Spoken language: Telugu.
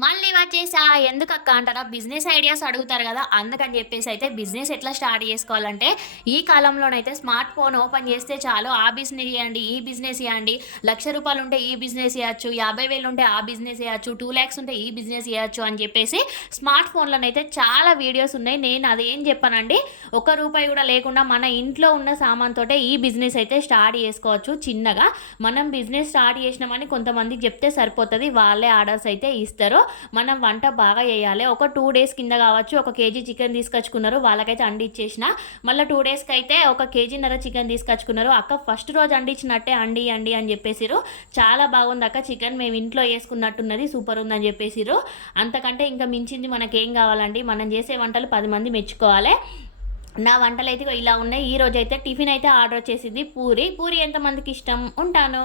మళ్ళీ వచ్చేసా ఎందుకు అక్క అంటారా? బిజినెస్ ఐడియాస్ అడుగుతారు కదా అందుకని చెప్పేసి అయితే బిజినెస్ ఎట్లా స్టార్ట్ చేసుకోవాలంటే ఈ కాలంలోనైతే స్మార్ట్ ఫోన్ ఓపెన్ చేస్తే చాలు ఆ బిజినెస్ చేయండి ఈ బిజినెస్ చేయండి లక్ష రూపాయలు ఉంటే ఈ బిజినెస్ చేయొచ్చు యాభై వేలు ఉంటే ఆ బిజినెస్ చేయొచ్చు టూ ల్యాక్స్ ఉంటే ఈ బిజినెస్ చేయొచ్చు అని చెప్పేసి స్మార్ట్ ఫోన్లోనైతే చాలా వీడియోస్ ఉన్నాయి. నేను అదేం చెప్పానండి ఒక రూపాయి కూడా లేకుండా మన ఇంట్లో ఉన్న సామాన్ తోటే ఈ బిజినెస్ అయితే స్టార్ట్ చేసుకోవచ్చు చిన్నగా. మనం బిజినెస్ స్టార్ట్ చేసినామని కొంతమందికి చెప్తే సరిపోతుంది వాళ్ళే ఆర్డర్స్ అయితే ఇస్తారు. మనం వంట బాగా చేయాలి. ఒక టూ డేస్ కింద కావచ్చు ఒక కేజీ చికెన్ తీసుకొచ్చుకున్నారు వాళ్ళకైతే అండి ఇచ్చేసిన. మళ్ళీ టూ డేస్కి అయితే ఒక కేజీన్నర చికెన్ తీసుకొచ్చుకున్నారు. అక్క ఫస్ట్ రోజు అండిచ్చినట్టే అండి అండి అని చెప్పేసిరు చాలా బాగుంది అక్క చికెన్ మేము ఇంట్లో వేసుకున్నట్టున్నది సూపర్ ఉందని చెప్పేసిరు అంతకంటే ఇంకా మించింది మనకేం కావాలండి? మనం చేసే వంటలు పది మంది మెచ్చుకోవాలి. నా వంటలు అయితే ఇలా ఉన్నాయి. ఈ రోజు అయితే టిఫిన్ అయితే ఆర్డర్ చేసింది పూరి. పూరి ఎంతమందికి ఇష్టం? ఉంటాను.